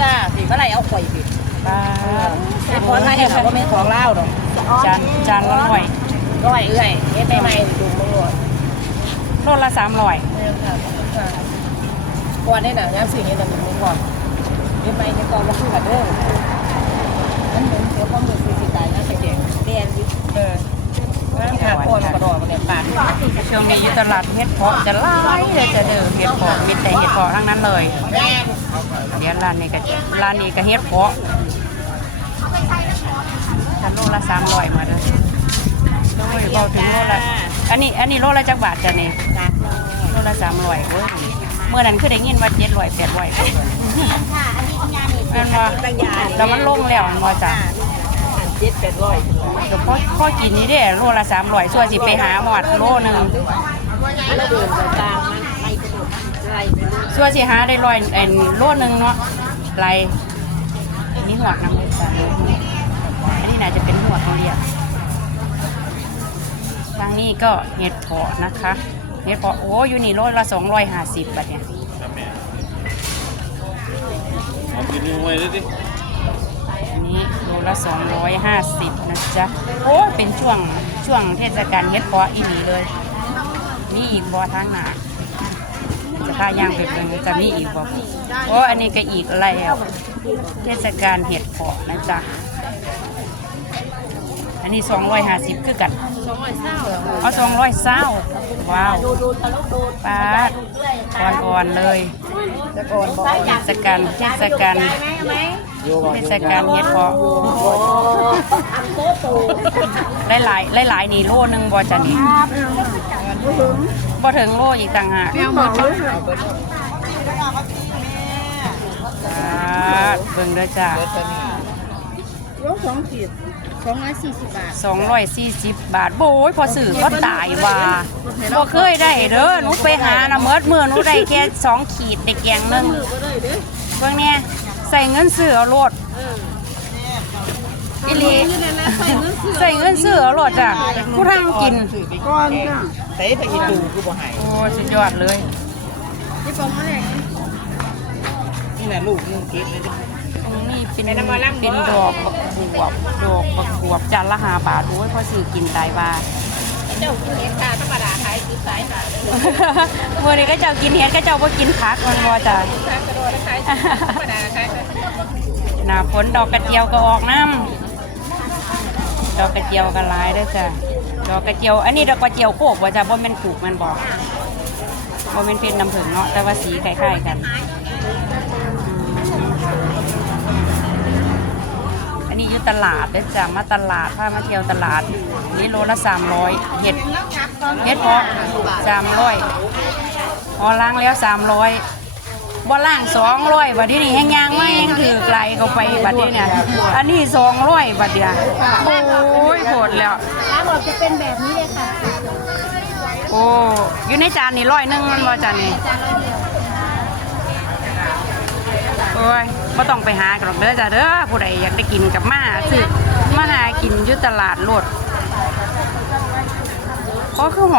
จ้าสิเมื่อไหร่เอาข่อยสิปลาไอ้พอไทยเนี่ยเขาก็ไม่ของเล่าดอกจานจานละร้อยร้อยเอื้อยเฮ็ดใหม่ๆดูมึงหมดโลละสามร้อยก่อนได้หนังย่างสิ่งนี้แต่มึงก่อนเฮ็ดใหม่เฮ็ดก่อนมาคือกันเด้อมันเหมือนเดี๋ยวพอมือสิสิตายนะเด็กๆเรียนอยู่เออ ช่วงนี้อยู่ตลาดเฮ็ดเพาะจะหลายเลยจะเด้อเฮ็ดเพาะมีแต่เฮ็ดเพาะทั้งนั้นเลย เดี๋ยวร้านนี้ก็ร้านนี้ก็เฮ็ดเพาะถ้าโลละสามร้อยมาเด้อโอ้ยเบาถึงโลละอันนี้อันนี้โลละจักบาทจ้ะนี่โลละสามร้อยเว้ยเมื่อนั้นคือได้ยินว่าเจ็ดร้อยแปดร้อยนั่นว่าแล้วมันลงแล้วมันว่าจ้ะ เจ็ดแปดร้อยเดี๋ยวพ่อพ่อกินนี่เด้โลละสามร้อยส่วนสิไปหาหมอดโลหนึ่งแล้วเดินไปกลางมันไปกระโดดไล่ไปเรื่อยส่วนสิหาได้ร้อยเอ็นโลหนึ่งเนาะไรนี่หัวน้ำมันจ้ะอันนี้น่าจะเป็นหัวเขาเรียกทางนี้ก็เห็ดเพาะนะคะเห็ดเพาะโอ้อยู่นี่โลละสองร้อยห้าสิบบาทเนี่ยเอากินยังไงเลยดิ ละสองร้อยห้าสิบนะจ๊ะ โอ้เป็นช่วงช่วงเทศกาลเห็ดเพาะอีนี่เลย มีอีกบ่ทางหนาจะพาย่างไปเบิ่งจะมีอีกบ่โอ้อันนี้ก็อีกแล้วเทศกาลเห็ดเพาะนะจ๊ะ อันนี้สองร้อยห้าสิบคือกัน องร้อยเศร้าเอาสองร้อยเศร้าว้าวดูดูทะลุดูปาดอ่อนๆเลยจะก่อนบอกเทศกาลเทศกาลเทศกาลเห็ดเพาะทำโต๊ะตูหลายหลายหลายหลายๆนี่โลนึงบ่จะนี่บ่ถึงโลอีกต่างหากแมวหมดเลยปาดเบิ่งเด้อจ้า โลสองขีดสองร้อยสี่สิบบาท 240 บาทโอ้ยพอสื่อก็ตายว่าบ่เคยได้เด้อหนูไปหานะเมิดมือหนูได้แค่สองขีดได้แกงหนึงก็ได้เด้อเบิ่งเนี่ยใส่เงินซื้อเอาโลดอีหลีนี่แหละใส่เงินซื้อใส่เงินซื้อเอาโลดจ้ะผู้ทางกินก่อนจ้ะเตะตะกี้ตูคือบ่ใหายโอ้สุดยอดเลยที่ฟองอะไรนี่แหละลูกนึงเก็บเลยดิตรง นี้เป็นเป็นดอกบักบวบดอกบักบวบจานละห้าบาทโอ้ยพอซื้อกินได้ว่าเจ้าคือเห็ดค่ะธรรมดาขายคือสายค่ะเมื่อนี้ก็เจ้ากินเฮ็ดก็เจ้าบ่กินผักมันบ่จ้ะขายกระโดดขายธรรมดาขายหน้าฝนดอกกระเจียวก็ออกน้ำดอกกระเจียวก็หลายเด้อจ้ะดอกกระเจียว อันนี้ดอกกระเจียวโคกว่าจะบ่แม่นปลูกมันบ่บ่แม่นเป็นน้ำผึ้งเนาะแต่ว่าสีคล้ายๆกัน อันนี้อยู่ตลาดเด้อจ้ะมาตลาดพามาเที่ยวตลาด นี่โลละ 300เห็ดเห็ดเพาะ300พอล้างแล้ว 300บ่ล่างสองร้อยบัดนี้นี่แห้งยางมาแห้งถือไกลเข้าไปบัดนี้เนี่ยอันนี้สองร้อยบัดเดียวโอ้ยโหดแล้วร้านเราจะเป็นแบบนี้เลยค่ะ โอ้อยู่ในจานนี่ร้อยหนึงมันบ่จานนี่โอ้ยก็ต้องไปหากันหรอกเด้อจ้าเด้อผู้ใดอยากได้กินกับมาซื้อมาหากินอยู่ตลาดโลดก็คือหอม